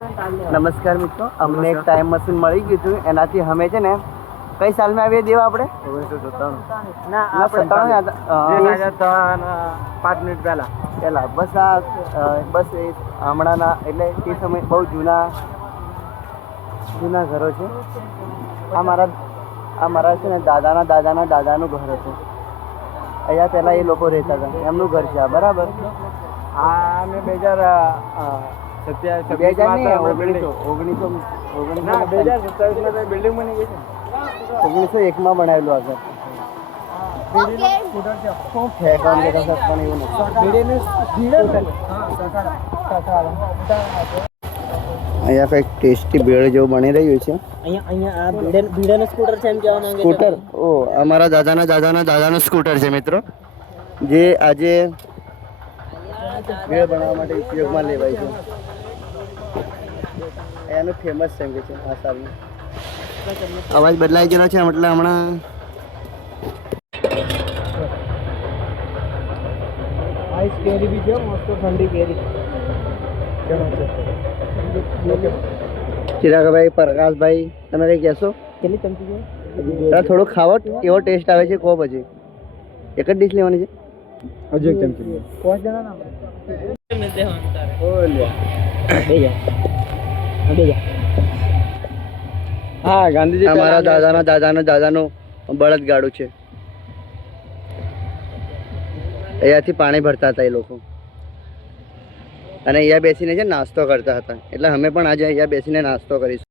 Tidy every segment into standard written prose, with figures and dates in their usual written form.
નમસ્કાર મિત્રો, અમને એક ટાઈમ મશીન મળી ગયું હતું. એનાથી અમે છે ને કઈ સાલમાં આવીએ દેવા આપણે 5 મિનિટ પહેલા બસ બસ એ હમણાંના એટલે તે સમય બહુ જૂના ઘરો છે. આ મારા છે ને દાદાનું ઘર હતું. અહીંયા પહેલા એ લોકો રહેતા હતા, એમનું ઘર છે આ. બરાબર. આ મેં 2027 બિલ્ડિંગ બની ગઈ છે. 1901 માં બનાવેલું આ ઘર. શું ફેંકવાનું કે કશું પણ એવું નથી. અહીંયા કંઈક ટેસ્ટી ભેળ જેવું બની રહ્યું છે. સ્કૂટર. ઓ, અમારા દાદાના સ્કૂટર છે મિત્રો, જે આજે ભેળ બનાવવા માટે ઉપયોગમાં લેવાય છે. એનું ફેમસ છે એમ કે છે આ સાલનું. અવાજ બદલાઈ ગયેલો છે એટલે હમણાં આઈસ કેરી બી છે, મસ્ત ઠંડી કેરી. ચિરાગભાઈ, પ્રકાશભાઈ, તમે કઈ કહેશો? કેટલી ચમચી છે? થોડું ખાવો, એવો ટેસ્ટ આવે છે. કહો પછી. એક જ ડીશ લેવાની છે. હજુ એક ચમચી. 5 જણા ના મિલતે હો અંતર. ઓ લ્યા બે જા. હા, ગાંધીજી અમારા દાદાનું બળદગાડું છે. અહીંયાથી પાણી ભરતા હતા એ લોકો, અને અહીંયા બેસીને છે નાસ્તો કરતા હતા. એટલે અમે પણ આજે અહીંયા બેસીને નાસ્તો કરીશું.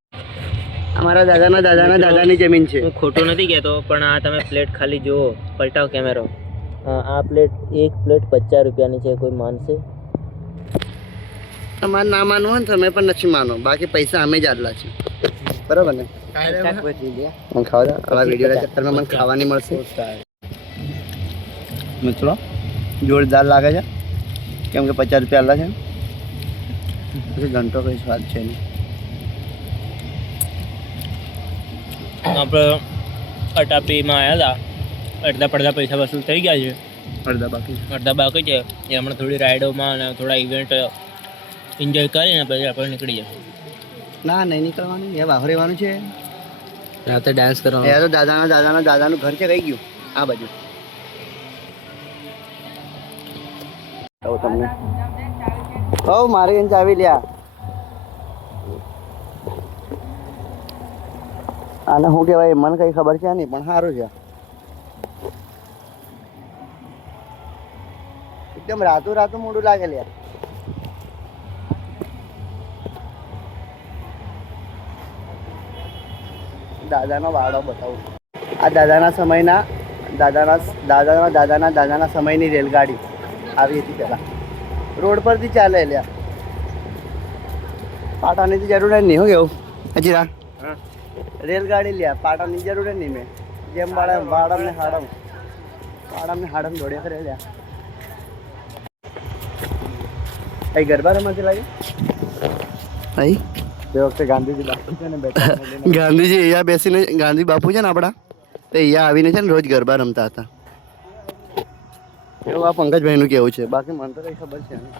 અમારા દાદાની જમીન છે. હું ખોટું નથી કહેતો, પણ આ તમે પ્લેટ ખાલી જુઓ, પલટાવ કેમેરો. આ પ્લેટ, એક પ્લેટ 50 રૂપિયાની છે. કોઈ માનશે? તમારે ના માનવું હોય ને તમે પણ નથી માનો, બાકી પૈસા અમે જ આટલા છે. બરોબર ને? મને ખાવા દો. આવા વિડીયોના ચક્કરમાં મને ખાવાની મળશે મિત્રો. જોરદાર લાગે છે, કેમ કે 50 રૂપિયા આટલા છે. પછી ઘંટો કઈ સ્વાદ છે નહીં. આપણે અટાપીમાં આવ્યા હતા, અડધા પૈસા વસૂલ થઈ ગયા છે. અડધા બાકી છે. એ હમણાં થોડી રાઇડોમાં અને થોડા ઇવેન્ટ એન્જોય કરીને પછી આપણે નીકળી જશું. ના, નહીં નીકળવાનું. એ વાહરેવાનું છે. રાતે ડાન્સ કરવાનું. એ તો દાદાનું ઘર છે. કઈ ગયું આ બાજુ? તમને મારી એને ચાવી લ્યા. આને શું કહેવાય મને કઈ ખબર છે નહીં, પણ સારું છે. એકદમ રાતું મોડું લાગે લ્યા. દાદાનો વાડો બતાવું. આ દાદાના સમયની રેલગાડી આવી હતી પેલા. રોડ પરથી ચાલે લ્યા. પાટાની તો જરૂર નહીં. હું કેવું હજી રેલગાડી લ્યા, પાટાની જરૂર નહીં. મેં જેમ વાડમને હાડમ દોડ્યા કરે લ્યા. કઈ ગરબા રમતી લાગે ભાઈ? તે વખતે ગાંધીજી બાપુ છે ને ગાંધીજી અહીંયા બેસીને, ગાંધી બાપુ છે ને આપણા, તો અહીંયા આવીને છે ને રોજ ગરબા રમતા હતા. એવું આ પંકજભાઈનું કેવું છે. બાકી મને તો કઈ ખબર છે નહીં.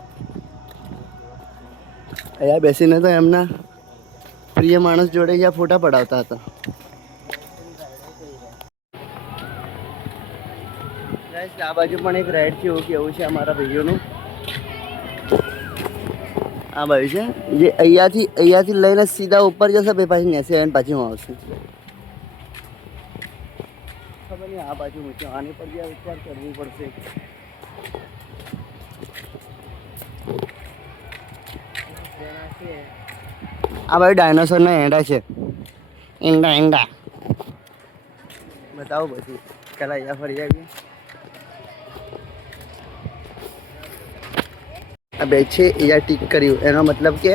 અહીંયા બેસીને તો એમના પ્રિય માણસ જોડે અહીંયા ફોટા પડાવતા હતા. આ બાજુ પણ એક રાઈડ છે. એવું કેવું છે અમારા ભાઈઓનું. આ બાજુ છે જે અહીંયાથી લઈને સીધા ઉપર જશે, પાછી નેસે આવીને પાછી આવશે. ખબર નહીં આ બાજુ મૂક્યો. આની પર જ્યાં વિચાર કરવું પડશે. આ બાજુ ડાયનોસરના એંડા છે. ઈંડા બતાવો પછી. પેલા અહીંયા ફરી આવીએ. આ બે છે અહીંયા ટીક કર્યું, એનો મતલબ કે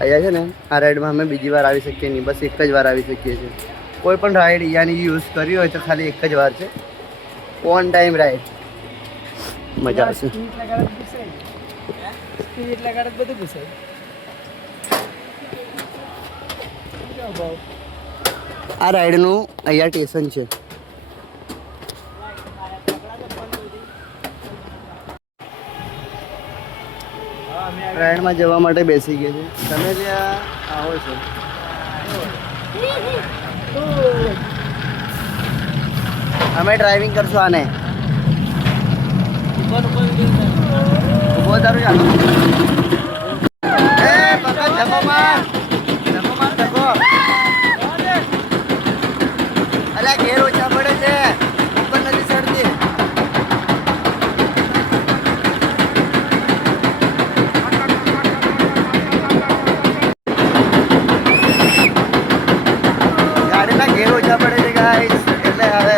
અહીંયા છે ને આ રાઈડમાં અમે બીજી વાર આવી શકીએ નહીં, બસ એક જ વાર આવી શકીએ છીએ. કોઈ પણ રાઈડ અહીંયાની યુઝ કરી હોય તો ખાલી એક જ વાર છે. ઓન ટાઈમ રાઈડ મજા આવશે. આ રાઈડનું અહીંયા સ્ટેશન છે. રાઈડમાં જવા માટે બેસી ગયા છે. તમે ત્યાં આવો છો? અમે ડ્રાઇવિંગ કરશું આને. ઉભો તારું ચાલો. એ પકડ ધક્કો માર. ધક્કો માર ધક્કો. અલ્યા ઘેર ઓછા પડે છે. ઉપર નથી ચડતી. ગાડીના ઘેર ઓછા પડે છે ગાઈસ. એટલે હવે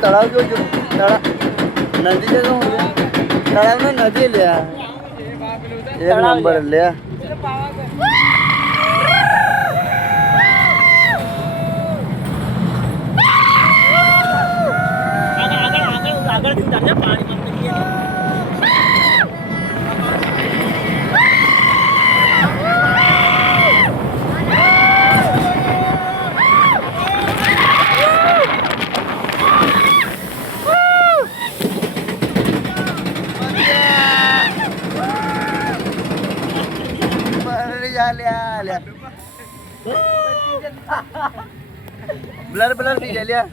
તળાવ જોજો. તળાવ નદી છે. શું તળાવ ને નદી લે. એક નંબર લે. બ્લર બ્લર થઈ જાય લ્યા.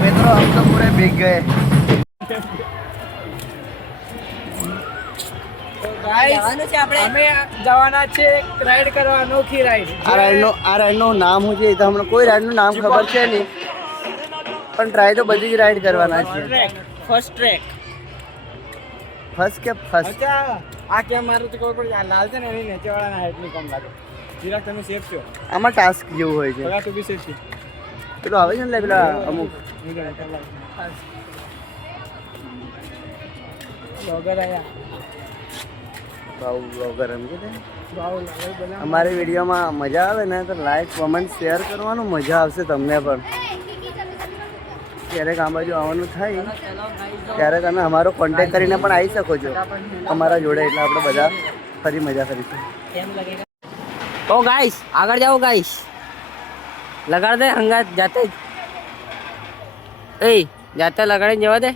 મિત્રો हम तो पूरे भीग गए. અમે જવાના છે રાઈડ કરવા, અનોખી રાઈડ. આ રાઈડનું નામ શું છે? એ તો હમણાં કોઈ રાઈડનું નામ ખબર છે નહીં, પણ ટ્રાય તો બધી જ રાઈડ કરવાના છે. First track. ફર્સ્ટ કે ફર્સ્ટ? આ કેમ મારું તો ખબર પડે. આ લાલ છે ને એની નીચેવાળાના હાઈટની કમ લાગે. જરાક તમે સેફ છો. આમાં ટાસ્ક જેવું હોય છે. થોડા તો બી સેફ છે. પેલું આવે છે ને પેલા અમુક બ્લોગર આયા. બ્લોગર એમ કે અમારી વિડીયોમાં મજા આવે ને તો લાઈક કોમેન્ટ શેર કરવાનું. મજા આવશે તમને પણ. ક્યારેક આ બાજુ આવવાનું થાય ત્યારે તમે અમારો કોન્ટેક કરીને પણ આવી શકો છો અમારા જોડે. એટલે આપણે બધા ફરી મજા કરીશું. ઓ ગાઈસ, આગળ જાઓ ગાઈસ. લગાડ દે હંગાત જાતે જ. એ જાતે લગાડીને જવા દે.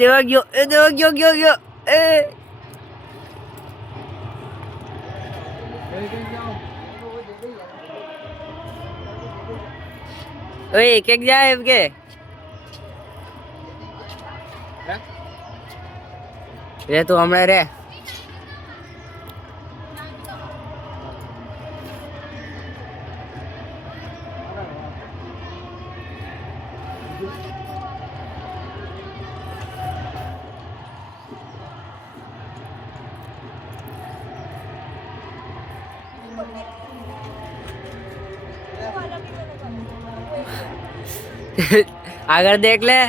દેવા ગયો. એ ઓય એક એક જાય એમ કે રે તું હમણાં રે. આગળ દેખ લે.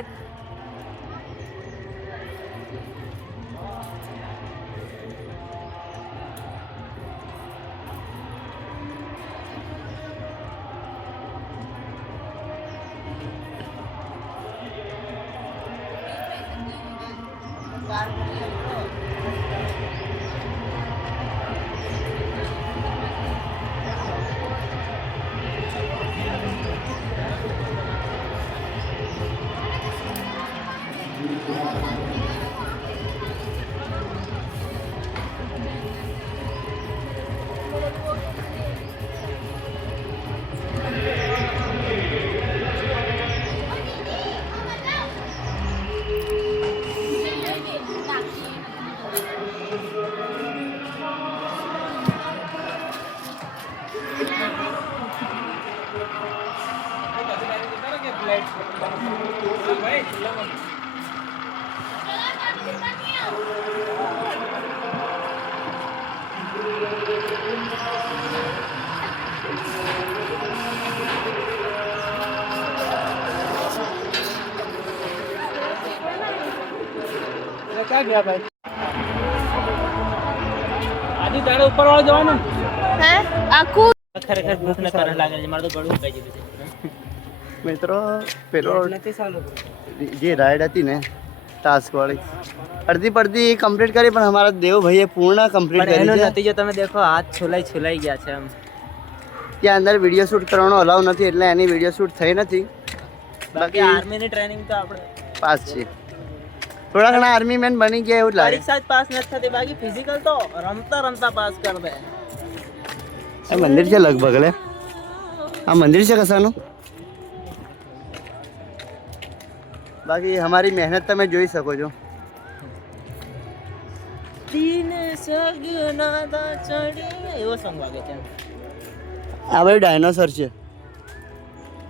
ક્યાં ગયા ભાઈ? આદિ તારે ઉપર વાળો જવાનું હે આખું ખરેખર ભૂખ ને કરંટ લાગે છે મારે તો ગળું ખાઈ જતું છે મિત્રો પેલો નથી ચાલુ જે રાઈડ હતી ને ટાસ્ક વાળી અડધી પડધી કમ્પ્લીટ કરી પણ અમારા દેવભાઈએ પૂર્ણ કમ્પ્લીટ પણ એનો કરી છે નતીજો તમે દેખો હાથ છોલાઈ ગયા છે એમ ત્યાં અંદર વિડીયો શૂટ કરવાનો અલાઉ નથી એટલે એની વિડીયો શૂટ થઈ નથી બાકી આર્મીની ટ્રેનિંગ તો આપણે પાસ છે થોડા ઘણા આર્મી મેન બની ગયા એવું જ લાગે પરીક્ષા જ પાસ નથી થતી બાકી ફિઝિકલ તો રમતા પાસ કર દે આ મંદિર છે લગભગ લે આ મંદિર છે કસાનું બાકી અમારી મહેનત તમે જોઈ શકો છો દિન સગના દા ચડે એવો સોંગ વાગે છે આ ભાઈ ડાયનોસર છે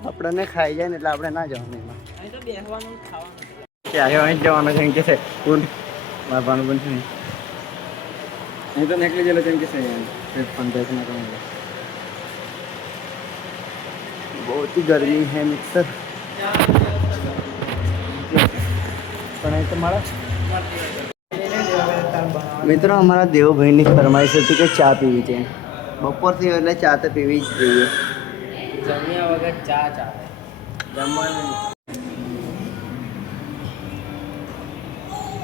આપણને ખાઈ જાય ને એટલે આપણે ના જવાનું એમાં અહીં તો બેસવાનું ખાવાનું કે આવ્યો અહીં જ જવાનું છે એમ કે છે કોણ મારવાનું પણ છે નહીં અહીં તો નીકળી ગયેલો છે એમ કે છે પંચાયતના કામ બહુ ही गर्मी है मिक्सर પણ અહીં તો મારા મિત્રો અમારા દેવભાઈની ફરમાઈશ હતી કે ચા પીવી છે બપોરથી એટલે ચા તો પીવી જ જોઈએ જમ્યા વગર ચા ચાલે જમવાનું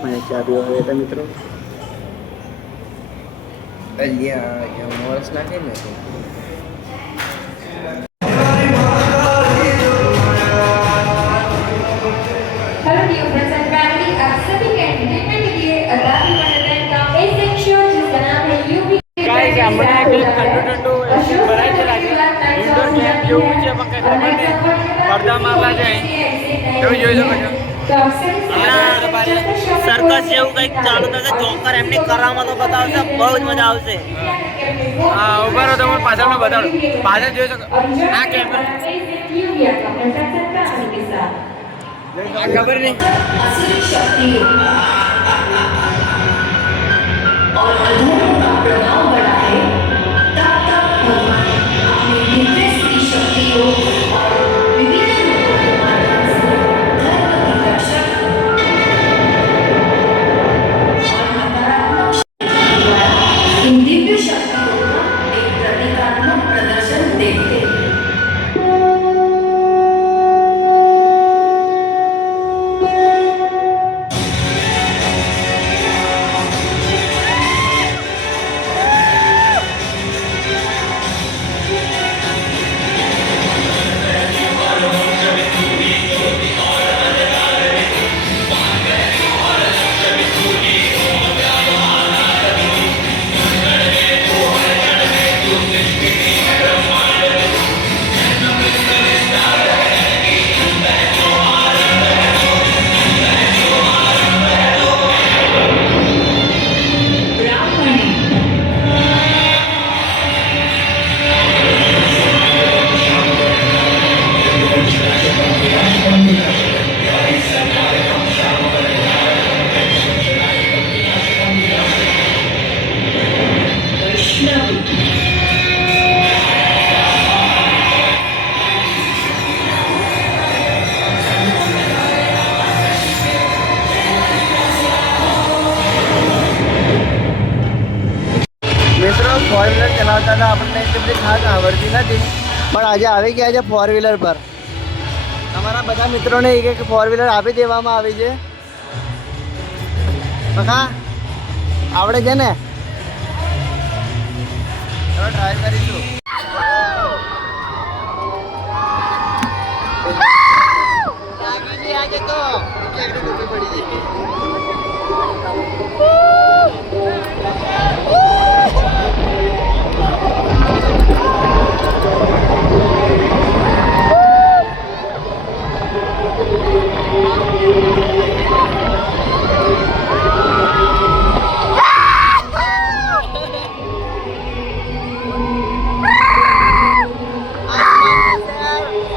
મને ચા પીવા આવ્યા હતા મિત્રો મોરસ નાખે ને hello dear friends and family आप सभी का एंटरटेनमेंट के लिए आगामी मनोरंजन का एक शो जिसका नाम है यूपी ગાઈસ હમણાં કંઈક ઠંડુ ભરાય છે લાગે ઇન્ડોર ગેમ જેવું છે પણ કંઈ ખબર નહીં પડદા મારલા છે એવું જોઈ શકો છો સર્કસ જેવું કંઈક ચાલુ થશે જોકર એમની કરામતો બતાવશે બહુ જ મજા આવશે હા ઉભા રહો તમે પાછળનો બતાડો પાછળ જોઈ શકો આ કેમેરા આ ખબર નહીં असली शक्तियों और अधूरों का प्रभाव बढ़ा है तब तक भगवान अपने दिव्य स्त्री शक्तियों और विभिन्न रूपों के माध्यम से धर्म की रक्षा और नकारात्मक शक्तियों द्वारा इन दिव्य शक्तियों का एक प्रतीकात्मक प्रदर्शन देखते हैं મિત્રો ફોર વ્હીલર ચલાવતા હતા આપણને એટલી બધી ખાસ આવડતી નથી પણ આજે આવી ગયા છે ફોર વ્હીલર પર અમારા બધા મિત્રોને એક ફોર વ્હીલર આપી દેવામાં આવી છે બકા આવડે છે ને ચલો ટ્રાય કરીશું લાગી ગઈ આજે તો પડી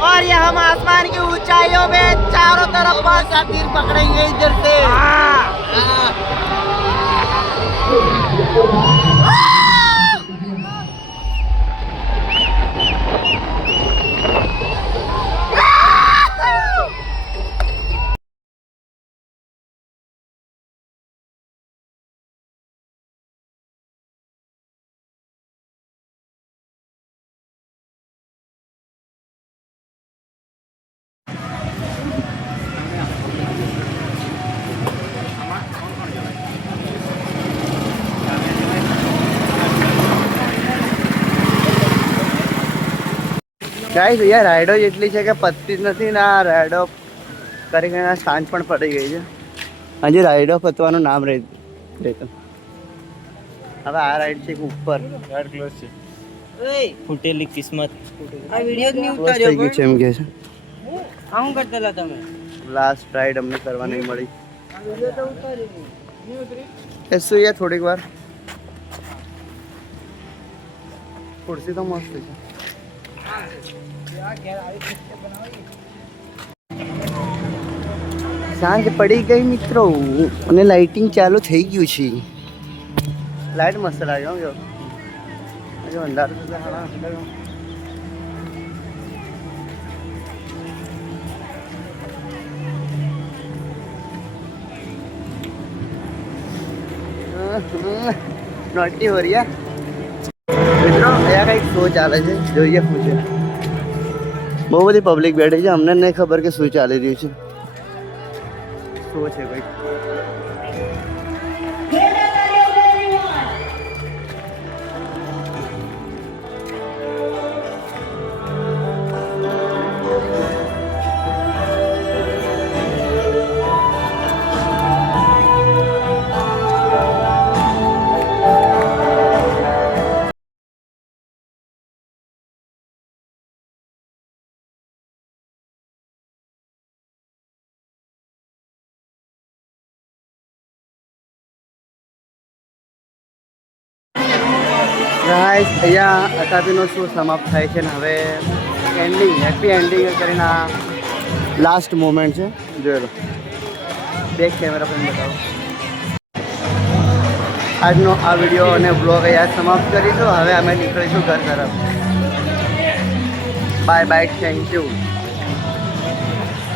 और ये हम आसमान की ऊंचाइयों में चारों तरफ बस तीर पकड़ेंगे इधर से ગાઈસ અહીંયા રાઈડો જેટલી છે કે પતતી જ નથી ને આ રાઈડો કરીને સાંજ પણ પડી ગઈ છે. હજી રાઈડો પતવાનું નામ રહેતું. હવે આ રાઈડ છે ઉપર ફૂટેલી કિસ્મત. આ વિડિયો જ નહીં ક્લોઝ થઈ ગયું છે એમ કે છે. શું કરતા હતા તમે? લાસ્ટ રાઈડ અમને કરવા નહીં મળી. આ વિડિયો તો ઉતારી નહીં. એ શું યાર થોડીક વાર ખુરશી તો મસ્ત છે. સાંજ પડી ગઈ મિત્રો અને લાઇટિંગ ચાલુ થઈ ગયું છે. લાઈટ મસ્ત લાગે હો જો. જો અંધારું છે હાડા અંધારું. નોટી હો રહ્યા મિત્રો. અહીંયા કંઈક શો ચાલે છે, જોઈએ શું છે. બહુ બધી પબ્લિક બેઠી છે, અમને નહીં ખબર કે શું ચાલી રહ્યું છે. શો છે કંઈક. ગાઈસ અહીંયા અટાપીનો શો સમાપ્ત થાય છે ને હવે એન્ડિંગ, હેપી એન્ડિંગ કરીને આ લાસ્ટ મોમેન્ટ છે. જોઈ લો. બેક કેમેરા પણ બતાવો. આજનો આ વિડીયો અને બ્લોગ અહીંયા સમાપ્ત કરીશું. હવે અમે નીકળીશું ઘર તરફ. Bye bye, thank you.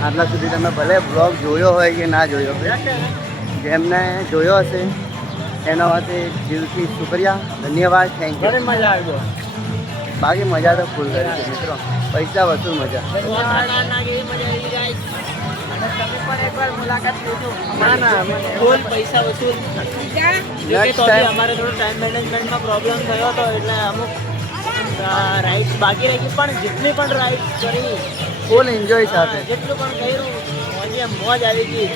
આટલા સુધી તમે ભલે બ્લોગ જોયો હોય કે ના જોયો હોય, જેમને જોયો હશે એના માટે દિલથી શુક્રિયા, ધન્યવાદ, થેન્ક યુ. મજા આવ્યો. બાકી મજા તો ફૂલ કરી છે મિત્રો. પૈસા વસૂલ મજા. તમે પણ એકવાર મુલાકાત લેજો. ના ના, ફૂલ પૈસા વસૂલ. Next time. અમારે થોડો ટાઈમ મેનેજમેન્ટમાં પ્રોબ્લેમ થયો હતો એટલે અમુક રાઇડ્સ બાકી રહી ગઈ, પણ જેટલી પણ રાઇડ્સ કરી, ફૂલ એન્જોય સાથે. જેટલું પણ કર્યું, મોજ આવી ગઈ.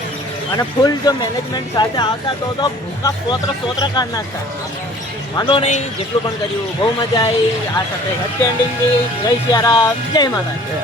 અને ફૂલ જો મેનેજમેન્ટ સાથે આવતા તો ભૂકા સોત્ર કાઢ નાખતા. વાંધો નહીં, જેટલું પણ કર્યું બહુ મજા આવી. આ સાથે હેપી એન્ડિંગ જય સિયારામ, જય માતા.